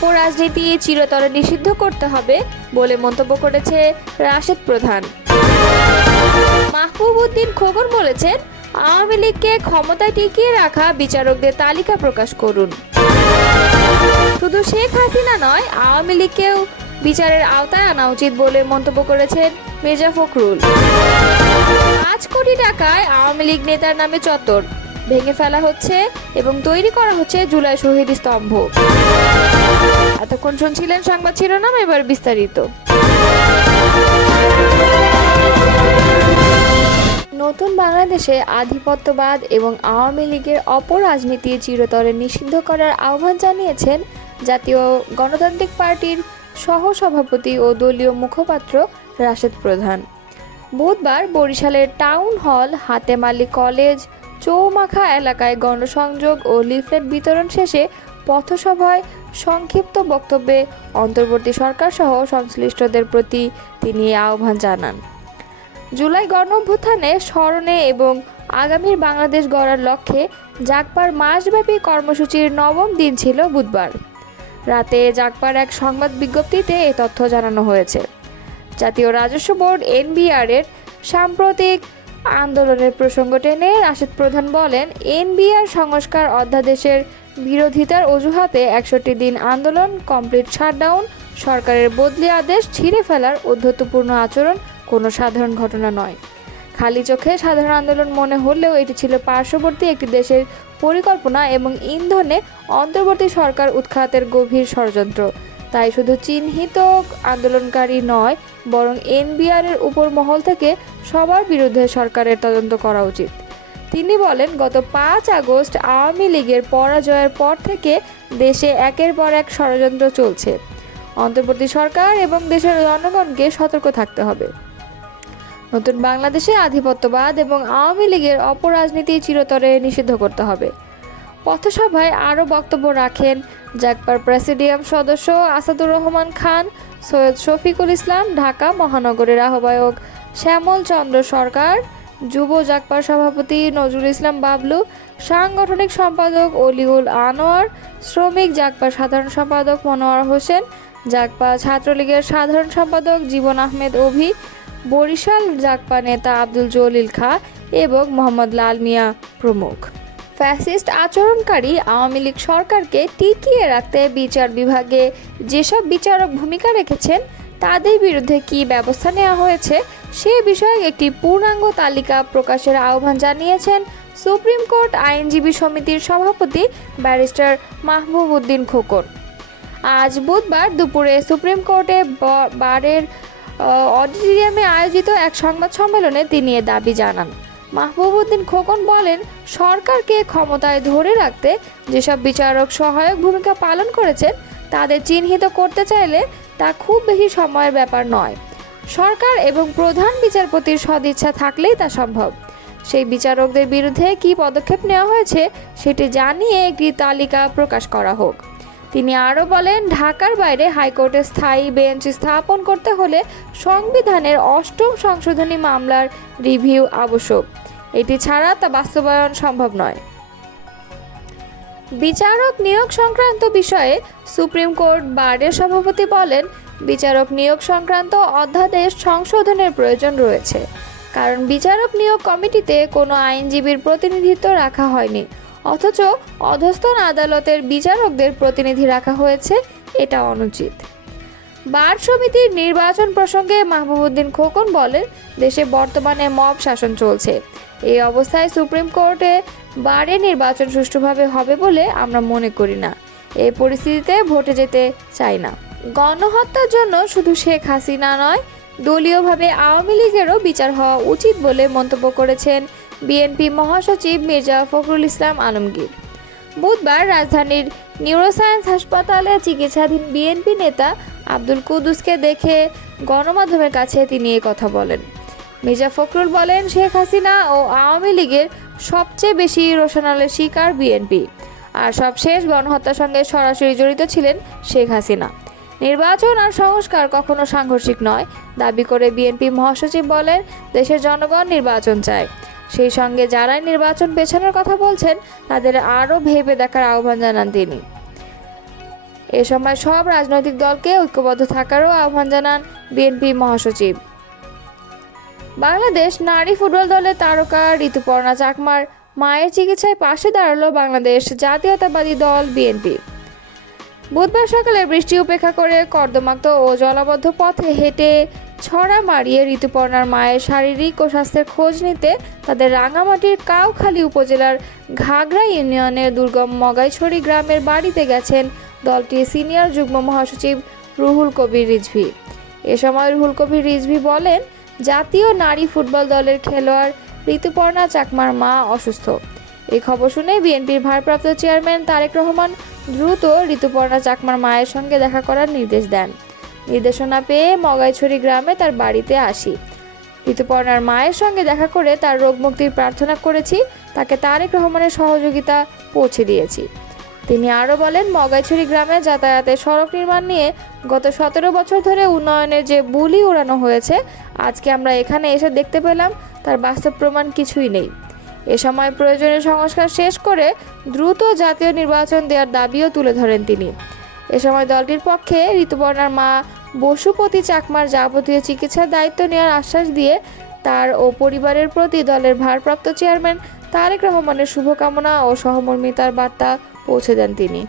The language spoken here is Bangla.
অপরাজনীতি চিরতরে নিষিদ্ধ করতে হবে বলে মন্তব্য করেছে রাশেদ প্রধান। মাহবুব উদ্দিন খোকন বলেছেন, আওয়ামী লীগকে ক্ষমতায় টিকিয়ে রাখা বিচারকদের তালিকা প্রকাশ করুন। শুধু শেখ হাসিনা নয়, আওয়ামী লীগকেও বিচারের আওতায় আনা উচিত বলে মন্তব্য করেছেন মির্জা ফখরুল। পাঁচ কোটি টাকায় আওয়ামী লীগ নেতার নামে চত্বর ভেঙে ফেলা হচ্ছে এবং তৈরি করা হচ্ছে জুলাই শহীদ স্তম্ভ। এতক্ষণ শুনছিলেন সংবাদ শিরোনাম, এবার বিস্তারিত। নতুন বাংলাদেশে আধিপত্যবাদ এবং আওয়ামী লীগের অপরাজনীতি চিরতরে নিষিদ্ধ করার আহ্বান জানিয়েছেন জাতীয় গণতান্ত্রিক পার্টির সহসভাপতি ও দলীয় মুখপাত্র রাশেদ প্রধান। বুধবার বরিশালের টাউন হল, হাতেমালি কলেজ, চৌমাখা এলাকায় গণসংযোগ ও লিফলেট বিতরণ শেষে পথসভায় সংক্ষিপ্ত বক্তব্যে অন্তর্বর্তী সরকার সহ সংশ্লিষ্টদের প্রতি তিনি আহ্বান জানান। জুলাই গণঅভ্যুত্থানে স্মরণে এবং আগামীর বাংলাদেশ গড়ার লক্ষ্যে জাগপার মাসব্যাপী কর্মসূচির নবম দিন ছিল বুধবার। রাতে জাগপার এক সংবাদ বিজ্ঞপ্তিতে এ তথ্য জানানো হয়েছে। জাতীয় রাজস্ব বোর্ড এনবিআর এর সাম্প্রতিক আন্দোলনের প্রসঙ্গ টেনে রাশেদ প্রধান বলেন, এনবিআর সংস্কার অধ্যাদেশের বিরোধিতার অজুহাতে একষট্টি দিন আন্দোলন, কমপ্লিট শাটডাউন, সরকারের বদলি আদেশ ছিঁড়ে ফেলার অধ্যত্বপূর্ণ আচরণ কোনো সাধারণ ঘটনা নয়। খালি চোখে সাধারণ আন্দোলন মনে হলেও এটি ছিল পার্শ্ববর্তী একটি দেশের পরিকল্পনা এবং ইন্ধনে অন্তর্বর্তী সরকার উৎখাতের গভীর ষড়যন্ত্র। তাই শুধু চিহ্নিত আন্দোলনকারী নয় বরং এনবিআর এর উপর মহল থেকে সবার বিরুদ্ধে সরকারের তদন্ত করা উচিত। তিনি বলেন, গত পাঁচ আগস্ট আওয়ামী লীগের পরাজয়ের পর থেকে দেশে একের পর এক ষড়যন্ত্র চলছে। অন্তর্বর্তী সরকার এবং দেশের জনগণকে সতর্ক থাকতে হবে। নতুন বাংলাদেশে আধিপত্যবাদ এবং আওয়ামী লীগের অপরাজনীতি চিরতরে নিষিদ্ধ করতে হবে। পথসভায় আরও বক্তব্য রাখেন জাগপার প্রেসিডিয়াম সদস্য আসাদুর রহমান খান, সৈয়দ শফিকুল ইসলাম, ঢাকা মহানগরের আহ্বায়ক শ্যামল চন্দ্র সরকার, যুব জাগপার সভাপতি নজরুল ইসলাম বাবলু, সাংগঠনিক সম্পাদক অলিউল আনোয়ার, শ্রমিক জাগপার সাধারণ সম্পাদক মনোয়ার হোসেন জাগপা ছাত্রলীগের সাধারণ সম্পাদক জীবন আহমেদ অভি, বরিশাল জাগপা নেতা আব্দুল জলিল খা এবং মোহাম্মদ লাল মিয়া প্রমুখ। ফ্যাসিস্ট আচরণকারী আওয়ামী লীগ সরকারকে টিকিয়ে রাখতে বিচার বিভাগে যেসব বিচারক ভূমিকা রেখেছেন, তাদের বিরুদ্ধে কী ব্যবস্থা নেওয়া হয়েছে, সে বিষয়ে একটি পূর্ণাঙ্গ তালিকা প্রকাশের আহ্বান জানিয়েছেন সুপ্রিম কোর্ট আইনজীবী সমিতির সভাপতি ব্যারিস্টার মাহবুব উদ্দিন খোকন। আজ বুধবার দুপুরে সুপ্রিম কোর্টে বারের অডিটোরিয়ামে আয়োজিত এক সংবাদ সম্মেলনে তিনি এ দাবি জানান। মাহবুবউদ্দিন খোকন বলেন, সরকারকে ক্ষমতায় ধরে রাখতে যেসব বিচারক সহায়ক ভূমিকা পালন করেছেন, তাদের চিহ্নিত করতে চাইলে তা খুব বেশি সময়ের ব্যাপার নয়। সরকার এবং প্রধান বিচারপতির সদিচ্ছা থাকলেই তা সম্ভব। সেই বিচারকদের বিরুদ্ধে কী পদক্ষেপ নেওয়া হয়েছে, সেটি জানিয়ে একটি তালিকা প্রকাশ করা হোক। তিনি আরও বলেন, ঢাকার বাইরে হাইকোর্টে স্থায়ী বেঞ্চ স্থাপন করতে হলে সংবিধানের অষ্টম সংশোধনী মামলার রিভিউ আবশ্যক। এটি ছাড়া তা বাস্তবায়ন সম্ভব নয়। বিচারক নিয়োগ সংক্রান্ত বিষয়ে সুপ্রিম কোর্ট বারের সভাপতি বলেন, বিচারক নিয়োগ সংক্রান্ত অধ্যাদেশ সংশোধনের প্রয়োজন রয়েছে। কারণ বিচারক নিয়োগ কমিটিতে কোনো আইনজীবীর প্রতিনিধিত্ব রাখা হয়নি। অথচ অধস্তন আদালতের বিচারকদের প্রতিনিধি রাখা হয়েছে, এটা অনুচিত। বার সমিতির নির্বাচন প্রসঙ্গে মাহবুবুদ্দিন খোকন বলেন, দেশে বর্তমানে মব শাসন চলছে। এই অবস্থায় সুপ্রিম কোর্টে বারে নির্বাচন সুষ্ঠুভাবে হবে বলে আমরা মনে করি না। এই পরিস্থিতিতে ভোটে যেতে চাই না। গণহত্যার জন্য শুধু শেখ হাসিনা নয়, দলীয়ভাবে আওয়ামী লীগেরও বিচার হওয়া উচিত বলে মন্তব্য করেছেন বিএনপি মহাসচিব মির্জা ফখরুল ইসলাম আলমগীর। বুধবার রাজধানীর নিউরোসায়েন্স হাসপাতালে চিকিৎসাধীন বিএনপি নেতা আব্দুল কুদুসকে দেখে গণমাধ্যমের কাছে তিনি এ কথা বলেন। মির্জা ফখরুল বলেন, শেখ হাসিনা ও আওয়ামী লীগের সবচেয়ে বেশি রোশনালের শিকার বিএনপি। আর সবশেষ গণহত্যার সঙ্গে সরাসরি জড়িত ছিলেন শেখ হাসিনা। নির্বাচন আর সংস্কার কখনো সাংঘর্ষিক নয়। দাবি করে বিএনপি মহাসচিব বলেন, দেশের জনগণ নির্বাচন চায়। সেই সঙ্গে যারাই নির্বাচন পেছানোর কথা বলছেন, তাদের আরও ভেবে দেখার আহ্বান জানান তিনি। এ সময় সব রাজনৈতিক দলকে ঐক্যবদ্ধ থাকারও আহ্বান জানান বিএনপি মহাসচিব। বাংলাদেশ নারী ফুটবল দলের তারকা ঋতুপর্ণা চাকমার মায়ের চিকিৎসায় পাশে দাঁড়াল বাংলাদেশ জাতীয়তাবাদী দল বিএনপি। বুধবার সকালে বৃষ্টি উপেক্ষা করে কর্দমাক্ত ও জলাবদ্ধ পথে হেঁটে ছড়া মারিয়ে ঋতুপর্ণার মায়ের শারীরিক ও স্বাস্থ্যের খোঁজ নিতে তাদের রাঙামাটির কাউখালী উপজেলার ঘাগড়া ইউনিয়নের দুর্গম মগাইছড়ি গ্রামের বাড়িতে গেছেন দলটির সিনিয়র যুগ্ম মহাসচিব রুহুল কবির রিজভি। এ সময় রুহুল কবির রিজভি বলেন, জাতীয় নারী ফুটবল দলের খেলোয়াড় ঋতুপর্ণা চাকমার মা অসুস্থ। এই খবর শুনে বিএনপির ভারপ্রাপ্ত চেয়ারম্যান তারেক রহমান দ্রুত ঋতুপর্ণা চাকমার মায়ের সঙ্গে দেখা করার নির্দেশ দেন। নির্দেশনা পেয়ে মগাইছড়ি গ্রামে তার বাড়িতে আসি। ঋতুপর্ণার মায়ের সঙ্গে দেখা করে তার রোগ মুক্তির প্রার্থনা করেছি, তাকে তারেক রহমানের সহযোগিতা পৌঁছে দিয়েছি। তিনি আরও বলেন, মগাইছড়ি গ্রামে যাতায়াতের সড়ক নির্মাণ নিয়ে গত সতেরো বছর ধরে উন্নয়নের যে বুলি উড়ানো হয়েছে, আজকে আমরা এখানে এসে দেখতে পেলাম, তার বাস্তব প্রমাণ কিছুই নেই। এ সময় প্রয়োজনীয় সংস্কার শেষ করে দ্রুত জাতীয় নির্বাচন দেওয়ার দাবিও তুলে ধরেন তিনি। এ সময় দলটির পক্ষে ঋতুপর্ণার মা বসুপতি চাকমার যাবতীয় চিকিৎসার দায়িত্ব নেওয়ার আশ্বাস দিয়ে তার ও পরিবারের প্রতি দলের ভারপ্রাপ্ত চেয়ারম্যান তারেক রহমানের শুভকামনা ও সহমর্মিতার বার্তা পৌঁছে দেন তিনি।